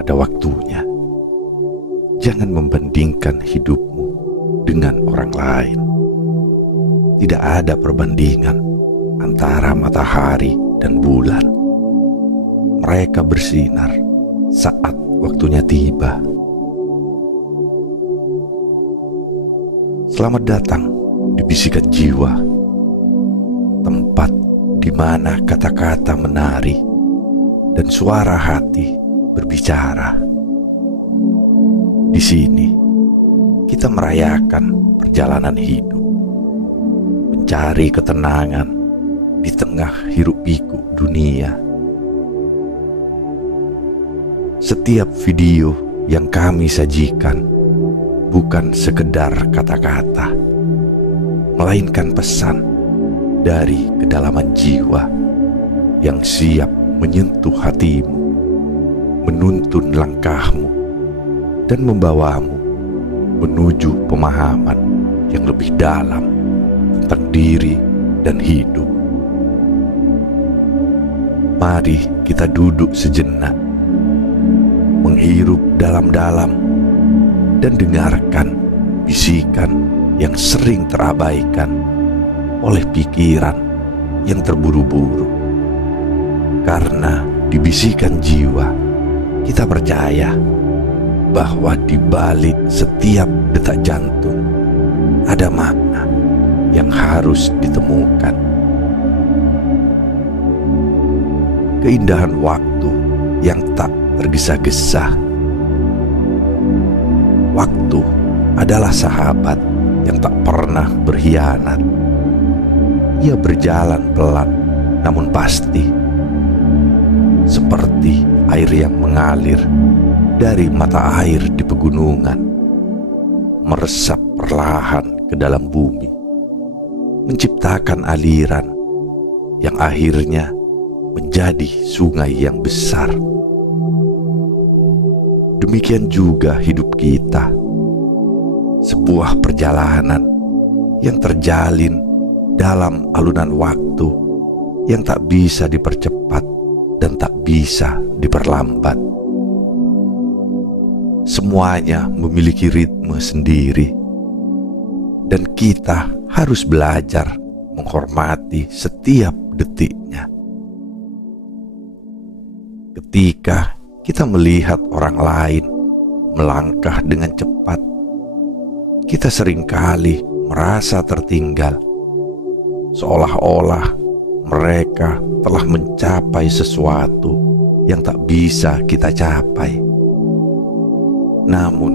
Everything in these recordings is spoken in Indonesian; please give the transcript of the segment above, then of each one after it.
pada waktunya. Jangan membandingkan hidupmu dengan orang lain. Tidak ada perbandingan antara matahari dan bulan. Mereka bersinar saat waktunya tiba. Selamat datang di Bisikan Jiwa, tempat di mana kata-kata menari dan suara hati berbicara. Di sini kita merayakan perjalanan hidup, mencari ketenangan di tengah hiruk-pikuk dunia. Setiap video yang kami sajikan bukan sekedar kata-kata, melainkan pesan dari kedalaman jiwa yang siap menyentuh hatimu, menuntun langkahmu, dan membawamu menuju pemahaman yang lebih dalam tentang diri dan hidup. Mari kita duduk sejenak, menghirup dalam-dalam, dan dengarkan bisikan yang sering terabaikan oleh pikiran yang terburu-buru. Karena di Bisikan Jiwa, kita percaya bahwa di balik setiap detak jantung ada makna yang harus ditemukan. Keindahan waktu yang tak tergesa-gesa. Waktu adalah sahabat yang tak pernah berkhianat. Ia berjalan pelan namun pasti, seperti air yang mengalir dari mata air di pegunungan, meresap perlahan ke dalam bumi, menciptakan aliran yang akhirnya menjadi sungai yang besar. Demikian juga hidup kita, sebuah perjalanan yang terjalin dalam alunan waktu yang tak bisa dipercepat dan tak bisa diperlambat. Semuanya memiliki ritme sendiri, dan kita harus belajar menghormati setiap detiknya. Ketika kita melihat orang lain melangkah dengan cepat, kita seringkali merasa tertinggal, seolah-olah mereka telah mencapai sesuatu yang tak bisa kita capai. Namun,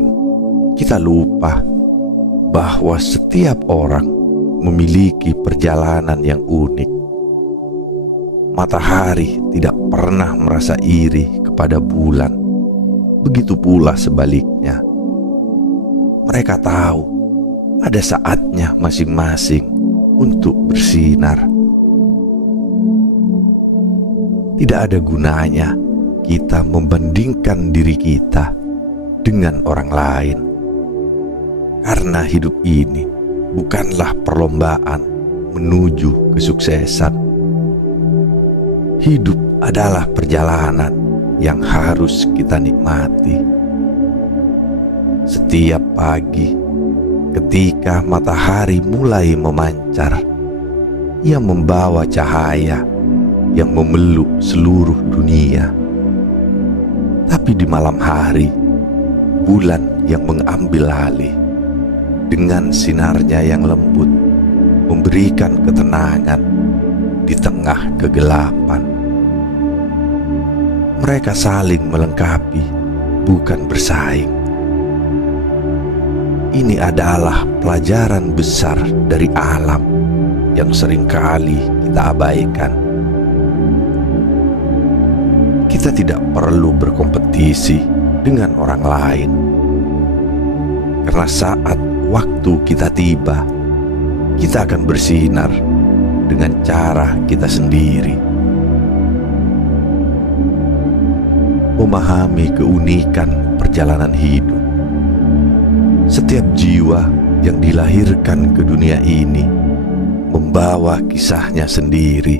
kita lupa bahwa setiap orang memiliki perjalanan yang unik. Matahari tidak pernah merasa iri kepada bulan, begitu pula sebaliknya. Mereka tahu ada saatnya masing-masing untuk bersinar. Tidak ada gunanya kita membandingkan diri kita dengan orang lain, karena hidup ini bukanlah perlombaan menuju kesuksesan. Hidup adalah perjalanan yang harus kita nikmati. Setiap pagi, ketika matahari mulai memancar, ia membawa cahaya yang memeluk seluruh dunia. Tapi di malam hari, bulan yang mengambil alih dengan sinarnya yang lembut memberikan ketenangan di tengah kegelapan. Mereka saling melengkapi, bukan bersaing. Ini adalah pelajaran besar dari alam yang seringkali kita abaikan. Kita tidak perlu berkompetisi dengan orang lain, karena saat waktu kita tiba, kita akan bersinar dengan cara kita sendiri. Memahami keunikan perjalanan hidup. Setiap jiwa yang dilahirkan ke dunia ini membawa kisahnya sendiri.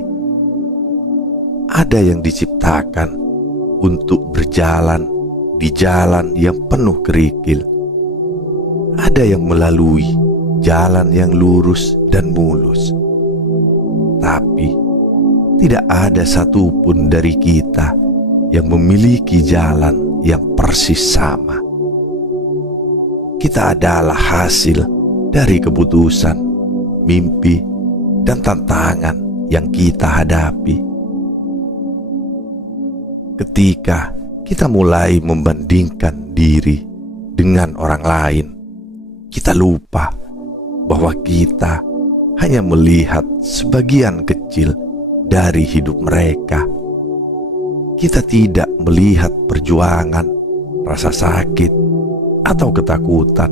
Ada yang diciptakan untuk berjalan di jalan yang penuh kerikil. Ada yang melalui jalan yang lurus dan mulus. Tapi tidak ada satupun dari kita yang memiliki jalan yang persis sama. Kita adalah hasil dari keputusan, mimpi, dan tantangan yang kita hadapi. Ketika kita mulai membandingkan diri dengan orang lain, kita lupa bahwa kita hanya melihat sebagian kecil dari hidup mereka. Kita tidak melihat perjuangan, rasa sakit, atau ketakutan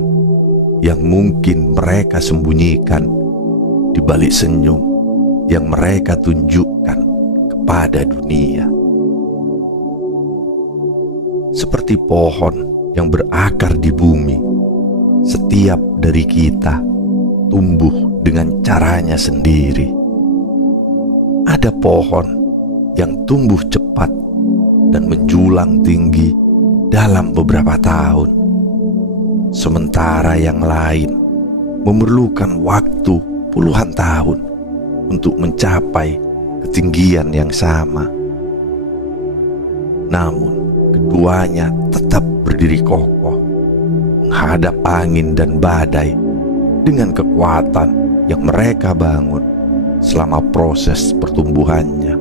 yang mungkin mereka sembunyikan di balik senyum yang mereka tunjukkan kepada dunia. Seperti pohon yang berakar di bumi, setiap dari kita tumbuh dengan caranya sendiri. Ada pohon yang tumbuh cepat dan menjulang tinggi dalam beberapa tahun, sementara yang lain memerlukan waktu puluhan tahun untuk mencapai ketinggian yang sama. Namun, keduanya tetap berdiri kokoh, menghadap angin dan badai dengan kekuatan yang mereka bangun selama proses pertumbuhannya.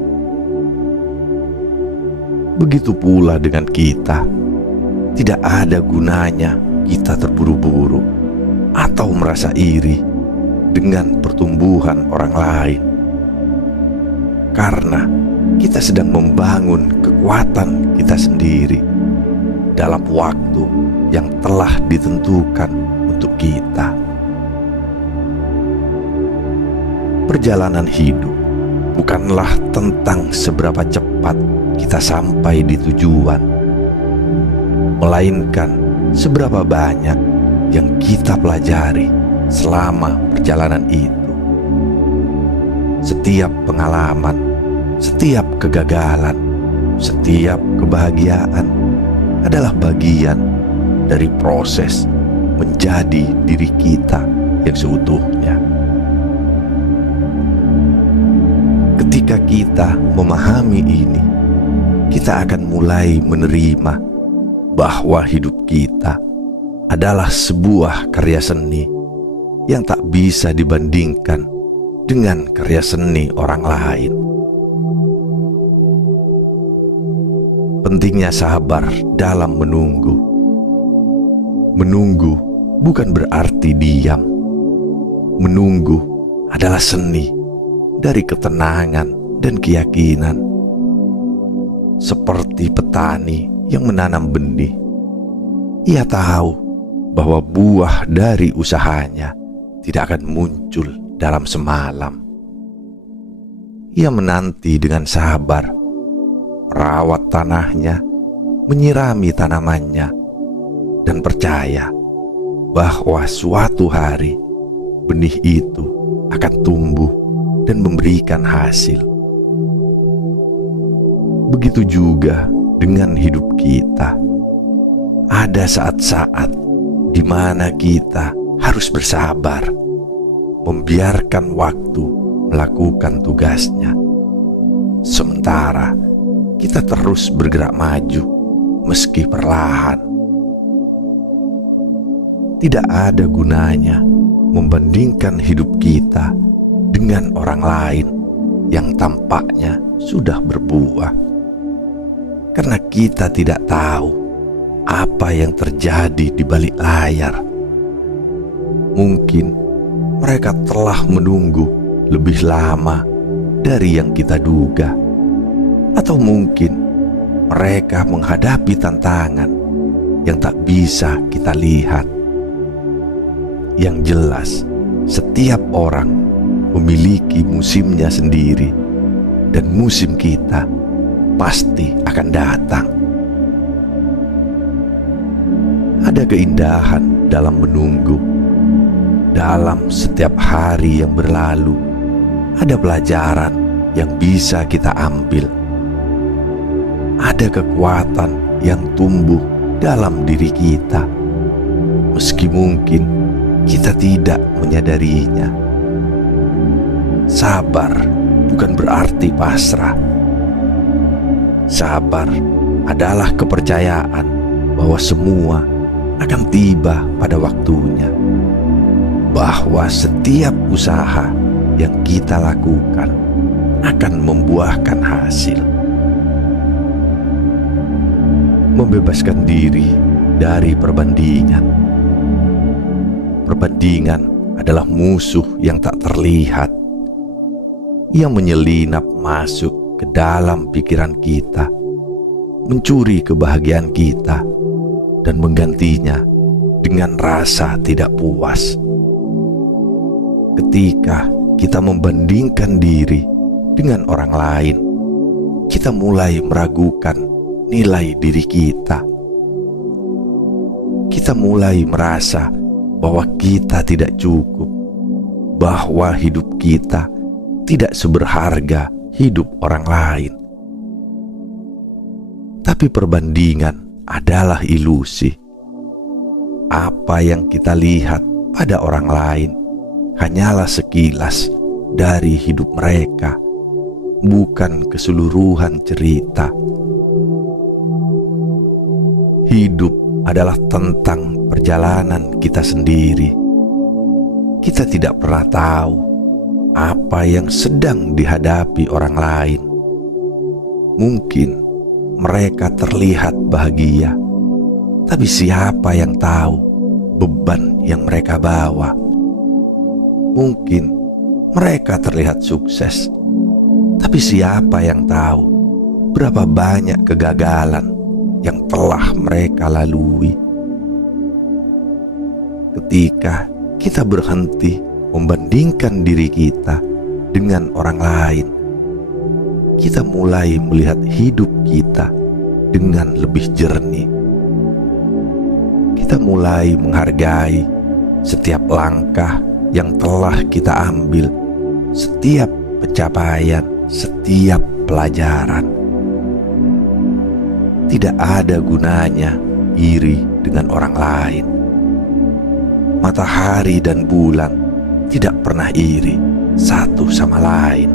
Begitu pula dengan kita. Tidak ada gunanya kita terburu-buru atau merasa iri dengan pertumbuhan orang lain, karena kita sedang membangun kekuatan kita sendiri dalam waktu yang telah ditentukan untuk kita. Perjalanan hidup bukanlah tentang seberapa cepat kita sampai di tujuan, melainkan seberapa banyak yang kita pelajari selama perjalanan itu. Setiap pengalaman, setiap kegagalan, setiap kebahagiaan adalah bagian dari proses menjadi diri kita yang seutuhnya. Ketika kita memahami ini, kita akan mulai menerima bahwa hidup kita adalah sebuah karya seni yang tak bisa dibandingkan dengan karya seni orang lain. Pentingnya sabar dalam menunggu. Menunggu bukan berarti diam. Menunggu adalah seni dari ketenangan dan keyakinan. Seperti petani yang menanam benih, ia tahu bahwa buah dari usahanya tidak akan muncul dalam semalam. Ia menanti dengan sabar, merawat tanahnya, menyirami tanamannya, dan percaya bahwa suatu hari benih itu akan tumbuh dan memberikan hasil. Begitu juga dengan hidup kita. Ada saat-saat di mana kita harus bersabar, membiarkan waktu melakukan tugasnya, sementara kita terus bergerak maju meski perlahan. Tidak ada gunanya membandingkan hidup kita dengan orang lain yang tampaknya sudah berbuah, karena kita tidak tahu apa yang terjadi di balik layar. Mungkin mereka telah menunggu lebih lama dari yang kita duga, atau mungkin mereka menghadapi tantangan yang tak bisa kita lihat. Yang jelas, setiap orang memiliki musimnya sendiri, dan musim kita pasti akan datang. Ada keindahan dalam menunggu. Dalam setiap hari yang berlalu, ada pelajaran yang bisa kita ambil. Ada kekuatan yang tumbuh dalam diri kita, meski mungkin kita tidak menyadarinya. Sabar bukan berarti pasrah. Sabar adalah kepercayaan bahwa semua akan tiba pada waktunya, bahwa setiap usaha yang kita lakukan akan membuahkan hasil. Membebaskan diri dari perbandingan. Perbandingan adalah musuh yang tak terlihat, yang menyelinap masuk ke dalam pikiran kita, mencuri kebahagiaan kita, dan menggantinya dengan rasa tidak puas. Ketika kita membandingkan diri dengan orang lain, kita mulai meragukan nilai diri kita. Kita mulai merasa bahwa kita tidak cukup, bahwa hidup kita tidak seberharga hidup orang lain. Tapi perbandingan adalah ilusi. Apa yang kita lihat pada orang lain hanyalah sekilas dari hidup mereka, bukan keseluruhan cerita. Hidup adalah tentang perjalanan kita sendiri. Kita tidak pernah tahu apa yang sedang dihadapi orang lain. Mungkin mereka terlihat bahagia, tapi siapa yang tahu beban yang mereka bawa? Mungkin mereka terlihat sukses, tapi siapa yang tahu berapa banyak kegagalan yang telah mereka lalui? Ketika kita berhenti membandingkan diri kita dengan orang lain, kita mulai melihat hidup kita dengan lebih jernih. Kita mulai menghargai setiap langkah yang telah kita ambil, setiap pencapaian, setiap pelajaran. Tidak ada gunanya iri dengan orang lain. Matahari dan bulan tidak pernah iri satu sama lain.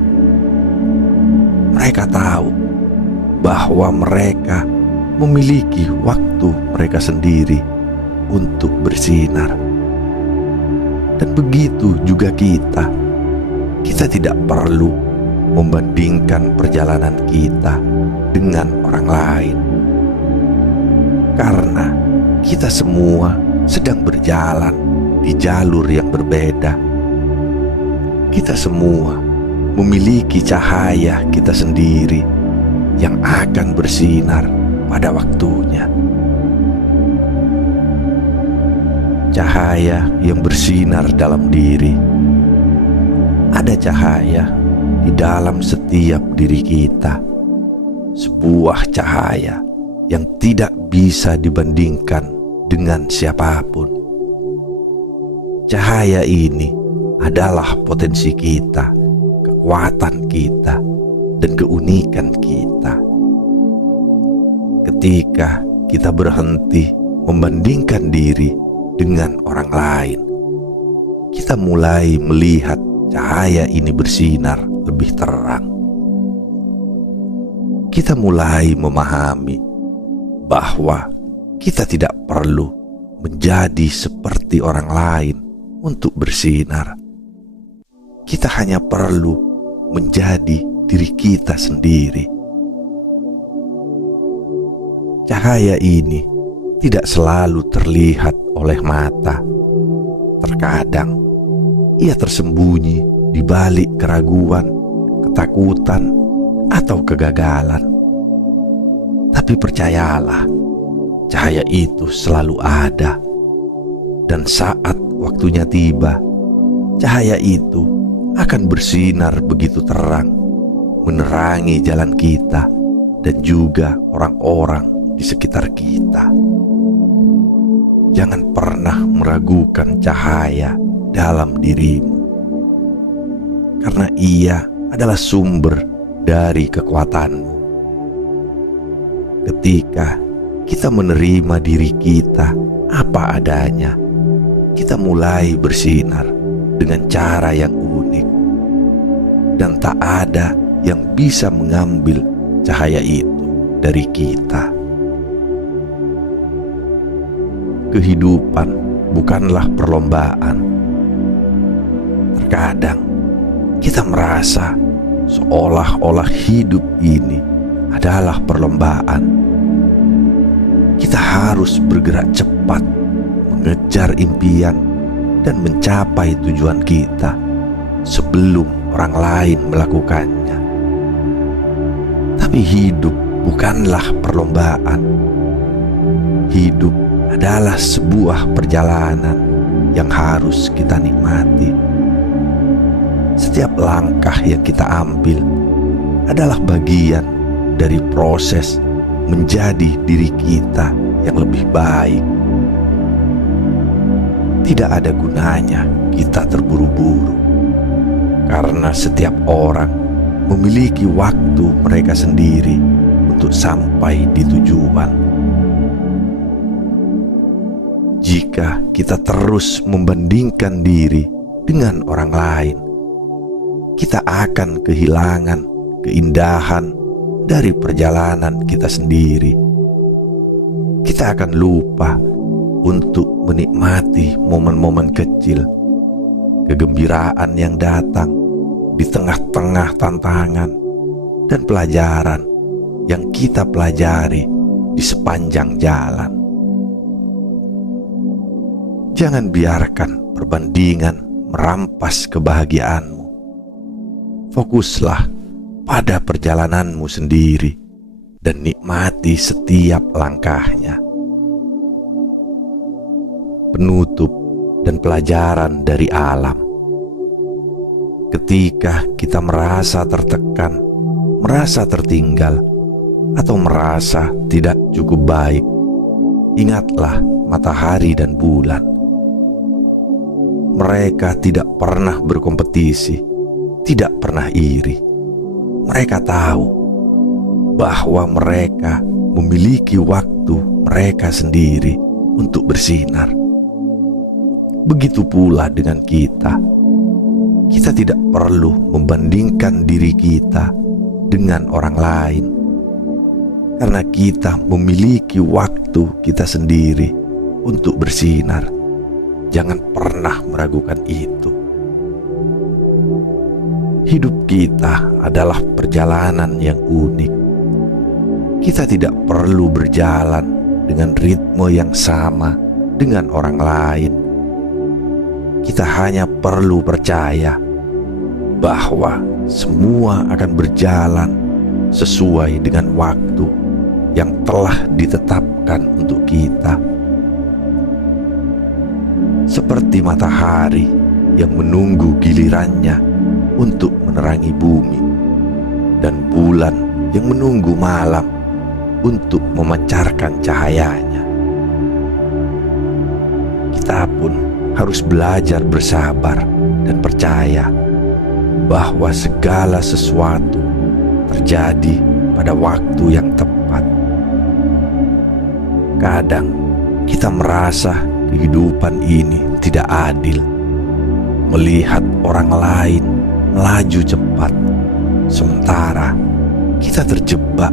Mereka tahu bahwa mereka memiliki waktu mereka sendiri untuk bersinar. Dan begitu juga kita. Kita tidak perlu membandingkan perjalanan kita dengan orang lain, karena kita semua sedang berjalan di jalur yang berbeda. Kita semua memiliki cahaya kita sendiri yang akan bersinar pada waktunya. Cahaya yang bersinar dalam diri. Ada cahaya di dalam setiap diri kita. Sebuah cahaya yang tidak bisa dibandingkan dengan siapapun. Cahaya ini adalah potensi kita, kekuatan kita, dan keunikan kita. Ketika kita berhenti membandingkan diri dengan orang lain, kita mulai melihat cahaya ini bersinar lebih terang. Kita mulai memahami bahwa kita tidak perlu menjadi seperti orang lain untuk bersinar. Kita hanya perlu menjadi diri kita sendiri. Cahaya ini tidak selalu terlihat oleh mata. Terkadang ia tersembunyi di balik keraguan, ketakutan, atau kegagalan. Tapi percayalah, cahaya itu selalu ada. Dan saat waktunya tiba, cahaya itu akan bersinar begitu terang, menerangi jalan kita dan juga orang-orang di sekitar kita. Jangan pernah meragukan cahaya dalam dirimu, karena ia adalah sumber dari kekuatanmu. Ketika kita menerima diri kita apa adanya, kita mulai bersinar dengan cara yang unik, dan tak ada yang bisa mengambil cahaya itu dari kita. Kehidupan bukanlah perlombaan. Terkadang kita merasa seolah-olah hidup ini adalah perlombaan. Kita harus bergerak cepat, mengejar impian, dan mencapai tujuan kita sebelum orang lain melakukannya. Tapi hidup bukanlah perlombaan. Hidup adalah sebuah perjalanan yang harus kita nikmati. Setiap langkah yang kita ambil adalah bagian dari proses menjadi diri kita yang lebih baik. Tidak ada gunanya kita terburu-buru, karena setiap orang memiliki waktu mereka sendiri untuk sampai di tujuan. Jika kita terus membandingkan diri dengan orang lain, kita akan kehilangan keindahan dari perjalanan kita sendiri. Kita akan lupa untuk menikmati momen-momen kecil, kegembiraan yang datang di tengah-tengah tantangan dan pelajaran yang kita pelajari di sepanjang jalan. Jangan biarkan perbandingan merampas kebahagiaanmu. Fokuslah pada perjalananmu sendiri dan nikmati setiap langkahnya. Penutup dan pelajaran dari alam. Ketika kita merasa tertekan, merasa tertinggal, atau merasa tidak cukup baik, ingatlah matahari dan bulan. Mereka tidak pernah berkompetisi, tidak pernah iri. Mereka tahu bahwa mereka memiliki waktu mereka sendiri untuk bersinar. Begitu pula dengan kita. Kita tidak perlu membandingkan diri kita dengan orang lain, karena kita memiliki waktu kita sendiri untuk bersinar. Jangan pernah meragukan itu. Hidup kita adalah perjalanan yang unik. Kita tidak perlu berjalan dengan ritme yang sama dengan orang lain. Kita hanya perlu percaya bahwa semua akan berjalan sesuai dengan waktu yang telah ditetapkan untuk kita. Seperti matahari yang menunggu gilirannya untuk menerangi bumi, dan bulan yang menunggu malam untuk memancarkan cahayanya. Kita pun harus belajar bersabar dan percaya bahwa segala sesuatu terjadi pada waktu yang tepat. Kadang kita merasa kehidupan ini tidak adil, melihat orang lain melaju cepat, sementara kita terjebak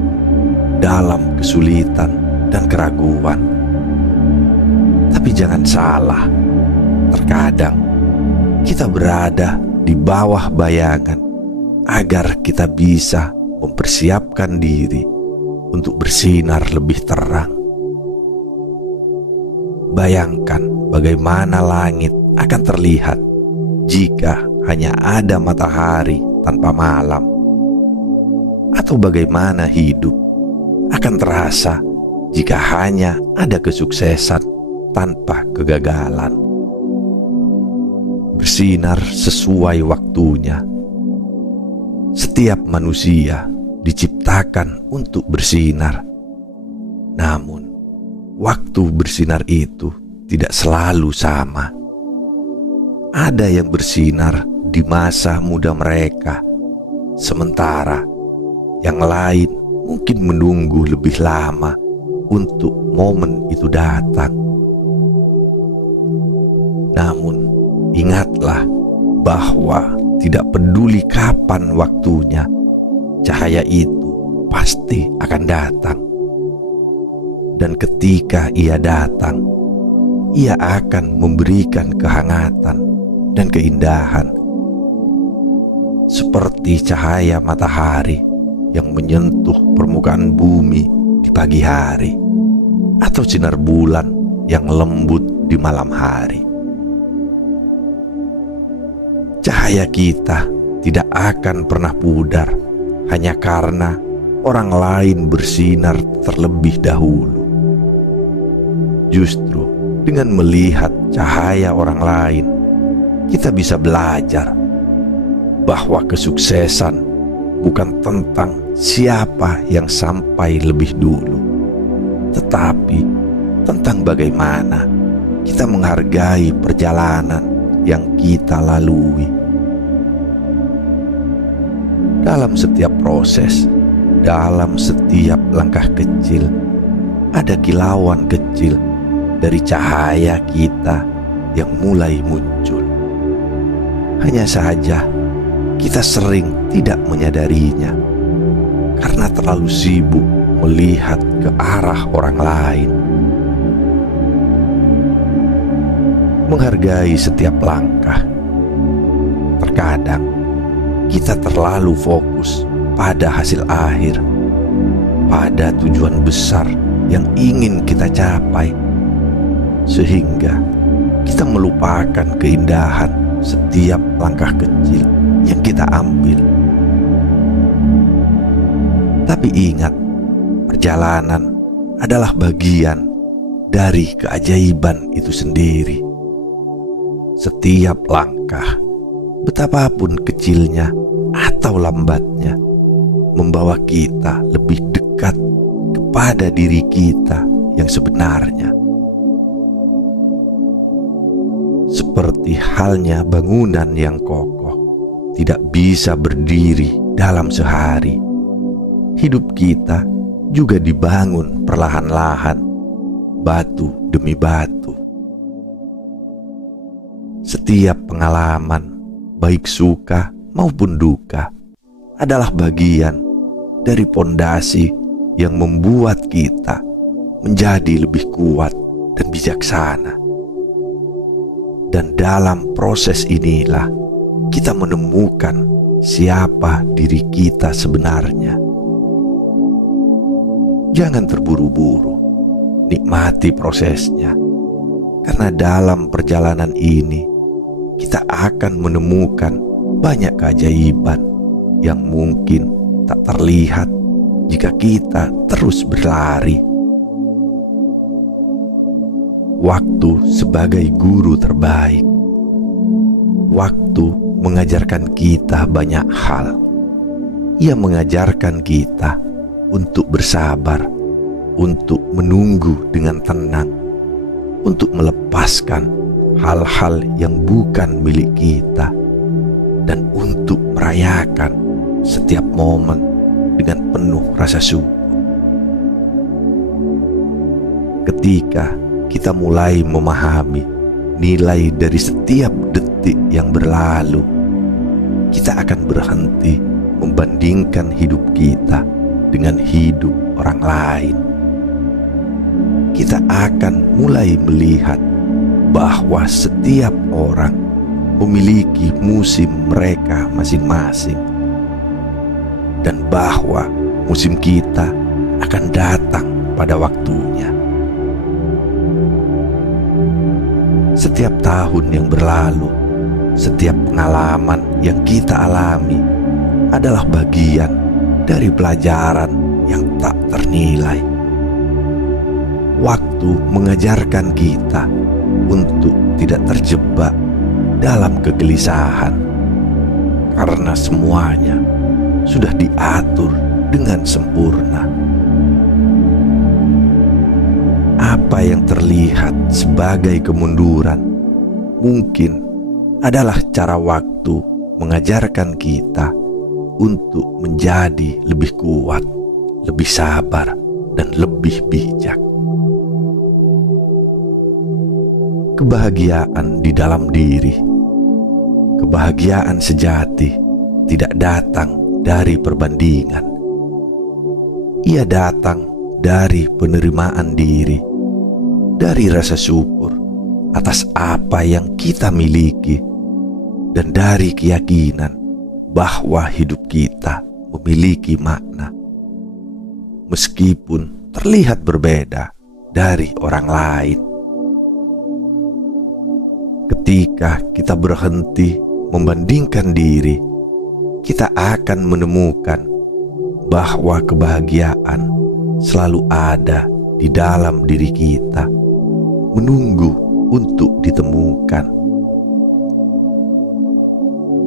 dalam kesulitan dan keraguan. Tapi jangan salah, terkadang kita berada di bawah bayangan agar kita bisa mempersiapkan diri untuk bersinar lebih terang. Bayangkan bagaimana langit akan terlihat jika hanya ada matahari tanpa malam, atau bagaimana hidup akan terasa jika hanya ada kesuksesan tanpa kegagalan. Bersinar sesuai waktunya. Setiap manusia diciptakan untuk bersinar, namun waktu bersinar itu tidak selalu sama. Ada yang bersinar di masa muda mereka, sementara yang lain mungkin menunggu lebih lama untuk momen itu datang. Namun, ingatlah bahwa tidak peduli kapan waktunya, cahaya itu pasti akan datang. Dan ketika ia datang, ia akan memberikan kehangatan dan keindahan. Seperti cahaya matahari yang menyentuh permukaan bumi di pagi hari, atau sinar bulan yang lembut di malam hari. Cahaya kita tidak akan pernah pudar hanya karena orang lain bersinar terlebih dahulu. Justru dengan melihat cahaya orang lain, kita bisa belajar bahwa kesuksesan bukan tentang siapa yang sampai lebih dulu, tetapi tentang bagaimana kita menghargai perjalanan yang kita lalui. Dalam setiap proses, dalam setiap langkah kecil, ada kilauan kecil dari cahaya kita yang mulai muncul. Hanya saja kita sering tidak menyadarinya karena terlalu sibuk melihat ke arah orang lain. Menghargai setiap langkah. Terkadang kita terlalu fokus pada hasil akhir, pada tujuan besar yang ingin kita capai, sehingga kita melupakan keindahan setiap langkah kecil yang kita ambil. Tapi ingat, perjalanan adalah bagian dari keajaiban itu sendiri. Setiap langkah, betapapun kecilnya atau lambatnya, membawa kita lebih dekat kepada diri kita yang sebenarnya. Seperti halnya bangunan yang kokoh tidak bisa berdiri dalam sehari, hidup kita juga dibangun perlahan-lahan, batu demi batu. Setiap pengalaman, baik suka maupun duka, adalah bagian dari pondasi yang membuat kita menjadi lebih kuat dan bijaksana. Dan dalam proses inilah kita menemukan siapa diri kita sebenarnya. Jangan terburu-buru, nikmati prosesnya, karena dalam perjalanan ini kita akan menemukan banyak keajaiban yang mungkin tak terlihat jika kita terus berlari. Waktu sebagai guru terbaik. Waktu mengajarkan kita banyak hal. Ia mengajarkan kita untuk bersabar, untuk menunggu dengan tenang, untuk melepaskan hal-hal yang bukan milik kita, dan untuk merayakan setiap momen dengan penuh rasa syukur. Ketika kita mulai memahami nilai dari setiap detik yang berlalu, kita akan berhenti membandingkan hidup kita dengan hidup orang lain. Kita akan mulai melihat bahwa setiap orang memiliki musim mereka masing-masing, dan bahwa musim kita akan datang pada waktunya. Setiap tahun yang berlalu, setiap pengalaman yang kita alami adalah bagian dari pelajaran yang tak ternilai. Waktu mengajarkan kita untuk tidak terjebak dalam kegelisahan, karena semuanya sudah diatur dengan sempurna. Apa yang terlihat sebagai kemunduran mungkin adalah cara waktu mengajarkan kita untuk menjadi lebih kuat, lebih sabar, dan lebih bijak. Kebahagiaan di dalam diri, kebahagiaan sejati tidak datang dari perbandingan. Ia datang dari penerimaan diri, dari rasa syukur atas apa yang kita miliki, dan dari keyakinan bahwa hidup kita memiliki makna, meskipun terlihat berbeda dari orang lain. Ketika kita berhenti membandingkan diri, kita akan menemukan bahwa kebahagiaan selalu ada di dalam diri kita, menunggu untuk ditemukan.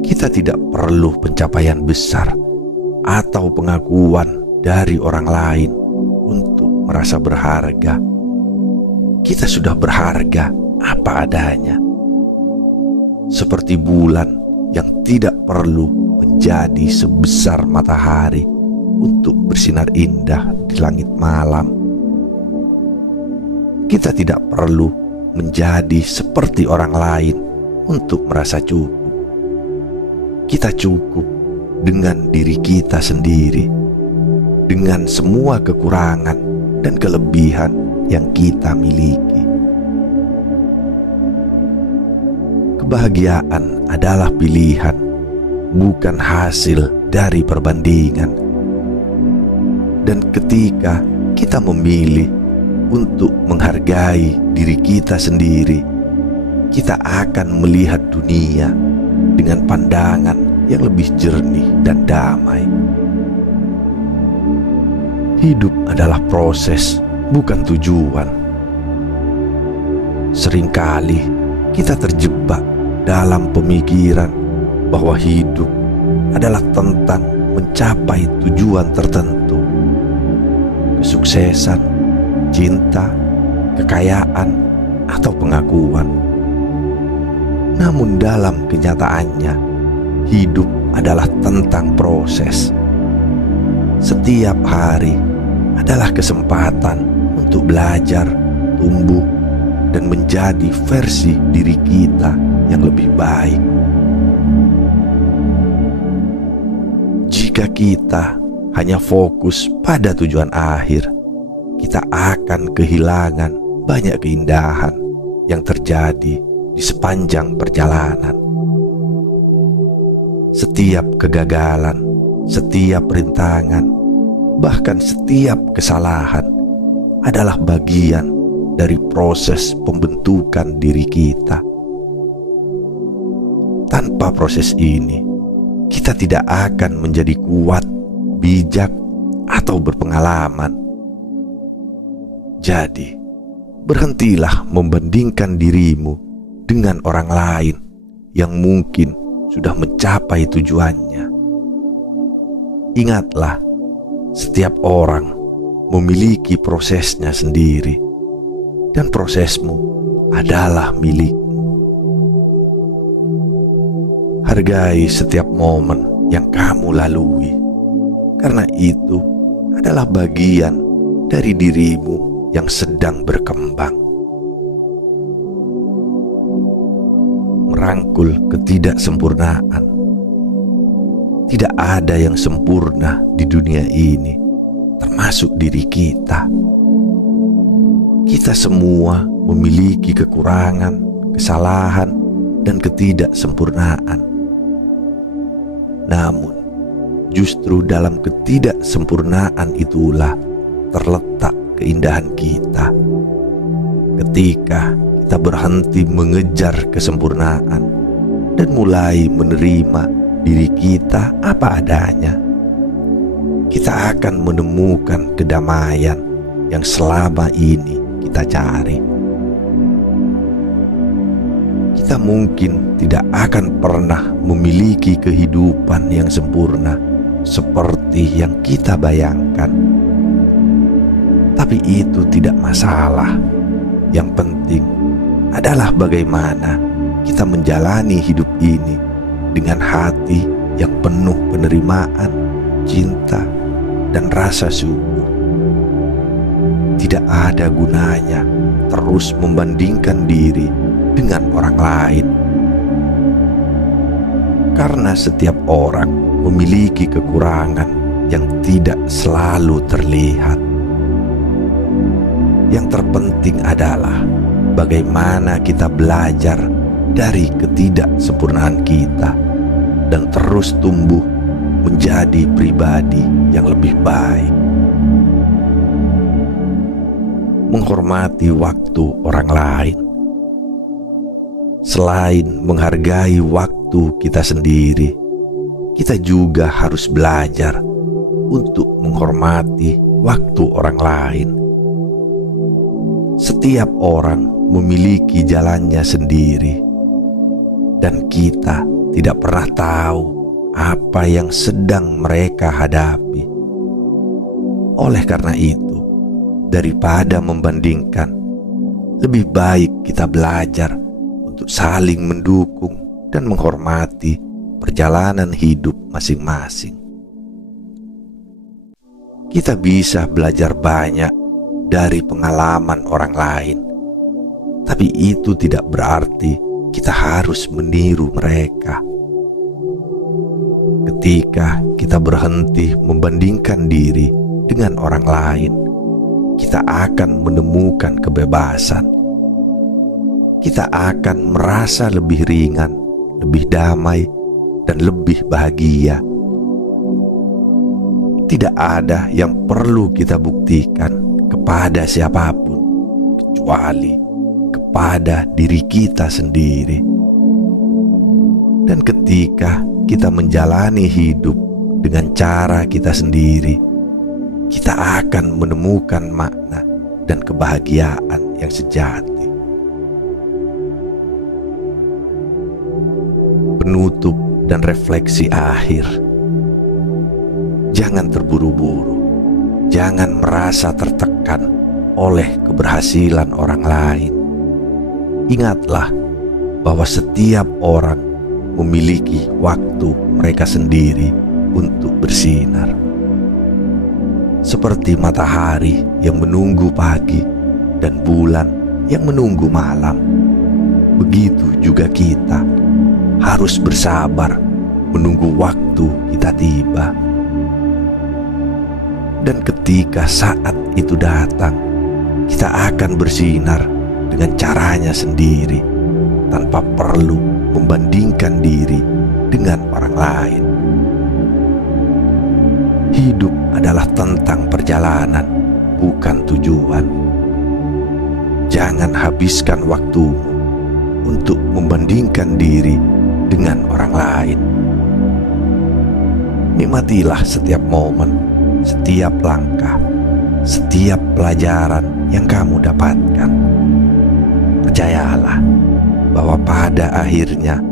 Kita tidak perlu pencapaian besar atau pengakuan dari orang lain untuk merasa berharga. Kita sudah berharga apa adanya. Seperti bulan yang tidak perlu menjadi sebesar matahari untuk bersinar indah di langit malam. Kita tidak perlu menjadi seperti orang lain untuk merasa cukup. Kita cukup dengan diri kita sendiri, dengan semua kekurangan dan kelebihan yang kita miliki. Kebahagiaan adalah pilihan, bukan hasil dari perbandingan. Dan ketika kita memilih untuk menghargai diri kita sendiri, kita akan melihat dunia dengan pandangan yang lebih jernih dan damai. Hidup adalah proses, bukan tujuan. Seringkali kita terjebak dalam pemikiran bahwa hidup adalah tentang mencapai tujuan tertentu, kesuksesan, cinta, kekayaan, atau pengakuan. Namun dalam kenyataannya, hidup adalah tentang proses. Setiap hari adalah kesempatan untuk belajar, tumbuh, dan menjadi versi diri kita yang lebih baik. Jika kita hanya fokus pada tujuan akhir, kita akan kehilangan banyak keindahan yang terjadi di sepanjang perjalanan. Setiap kegagalan, setiap rintangan, bahkan setiap kesalahan adalah bagian dari proses pembentukan diri kita. Tanpa proses ini, kita tidak akan menjadi kuat, bijak, atau berpengalaman. Jadi, berhentilah membandingkan dirimu dengan orang lain yang mungkin sudah mencapai tujuannya. Ingatlah, setiap orang memiliki prosesnya sendiri, dan prosesmu adalah milikmu. Hargai setiap momen yang kamu lalui, karena itu adalah bagian dari dirimu yang sedang berkembang. Merangkul ketidaksempurnaan. Tidak ada yang sempurna di dunia ini, termasuk diri kita. Kita semua memiliki kekurangan, kesalahan, dan ketidaksempurnaan. Namun, justru dalam ketidaksempurnaan itulah terletak keindahan kita. Ketika kita berhenti mengejar kesempurnaan dan mulai menerima diri kita apa adanya, kita akan menemukan kedamaian yang selama ini kita cari. Kita mungkin tidak akan pernah memiliki kehidupan yang sempurna seperti yang kita bayangkan. Tapi itu tidak masalah. Yang penting adalah bagaimana kita menjalani hidup ini dengan hati yang penuh penerimaan, cinta, dan rasa syukur. tidak ada gunanya terus membandingkan diri dengan orang lain. Karena setiap orang memiliki kekurangan yang tidak selalu terlihat. Yang terpenting adalah bagaimana kita belajar dari ketidaksempurnaan kita dan terus tumbuh menjadi pribadi yang lebih baik. Menghormati waktu orang lain. Selain menghargai waktu kita sendiri, kita juga harus belajar untuk menghormati waktu orang lain. Setiap orang memiliki jalannya sendiri, dan kita tidak pernah tahu apa yang sedang mereka hadapi. Oleh karena itu, daripada membandingkan, lebih baik kita belajar untuk saling mendukung dan menghormati perjalanan hidup masing-masing. Kita bisa belajar banyak dari pengalaman orang lain, tapi itu tidak berarti kita harus meniru mereka. Ketika kita berhenti membandingkan diri dengan orang lain, kita akan menemukan kebebasan. Kita akan merasa lebih ringan, lebih damai, dan lebih bahagia. Tidak ada yang perlu kita buktikan kepada siapapun, kecuali kepada diri kita sendiri. Dan ketika kita menjalani hidup dengan cara kita sendiri, kita akan menemukan makna dan kebahagiaan yang sejati. Penutup dan refleksi akhir. Jangan terburu-buru, jangan merasa tertekan oleh keberhasilan orang lain. Ingatlah bahwa setiap orang memiliki waktu mereka sendiri untuk bersinar. Seperti matahari yang menunggu pagi dan bulan yang menunggu malam, begitu juga kita harus bersabar menunggu waktu kita tiba. Dan ketika saat itu datang, kita akan bersinar dengan caranya sendiri, tanpa perlu membandingkan diri dengan orang lain. Hidup adalah tentang perjalanan, bukan tujuan. Jangan habiskan waktumu untuk membandingkan diri dengan orang lain. Nikmatilah setiap momen, setiap langkah, setiap pelajaran yang kamu dapatkan. Percayalah bahwa pada akhirnya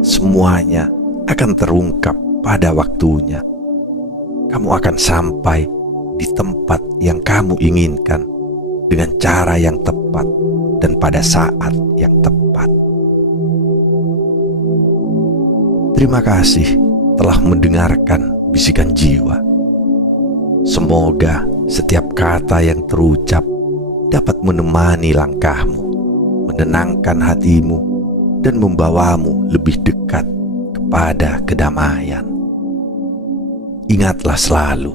semuanya akan terungkap pada waktunya. Kamu akan sampai di tempat yang kamu inginkan dengan cara yang tepat dan pada saat yang tepat. Terima kasih telah mendengarkan Bisikan Jiwa. Semoga setiap kata yang terucap dapat menemani langkahmu, menenangkan hatimu, dan membawamu lebih dekat kepada kedamaian. Ingatlah selalu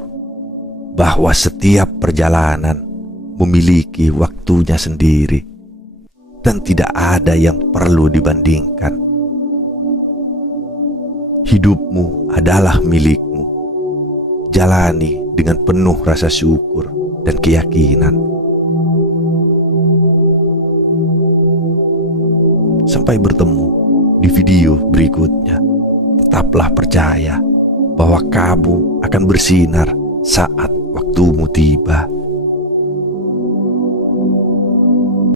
bahwa setiap perjalanan memiliki waktunya sendiri dan tidak ada yang perlu dibandingkan. Hidupmu adalah milikmu. Jalani dengan penuh rasa syukur dan keyakinan. Sampai bertemu di video berikutnya. Tetaplah percaya bahwa kamu akan bersinar saat waktumu tiba.